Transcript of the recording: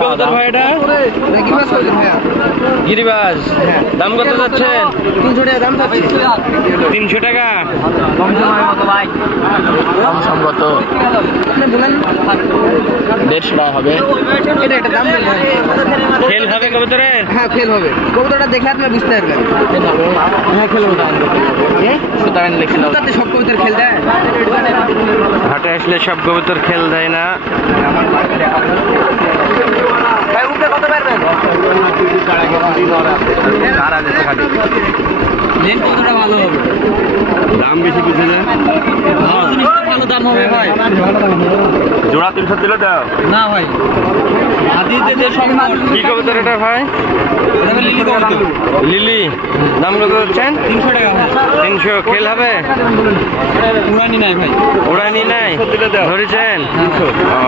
কবুতর ভাই এটা? গিরিবাজ। দাম কত যাচ্ছেন? 300 টাকা দাম চাচ্ছি। 300 টাকা। সম্ভবত আপনি বলেন 150 টাকা হবে। এটা একটা দাম বলবেন। খেল হবে কবুতরের? হ্যাঁ খেল হবে, কবুতরটা দেখে আপনি বুঝতে পারবেন। হ্যাঁ খেল হবে। সব কবুতর খেল দেয়? হাটে আসলে সব কবুতর খেল দেয় না। ভাই উপরে কত পারবেন? লেন কতটা ভালো হবে? দাম বেশি বুঝে না। ভালো দাম হবে ভাই। জোড়া 300 দিলে দাও না ভাই, আদিতে যে সব কি কবুতর এটা ভাই? লিলি কবুতর। লিলি। দাম কত যাচ্ছেন? 300 টাকা ভাই। 300। খেল হবে? উড়ানি নাই ভাই। উড়ানি নাই? ধরেছেন? ও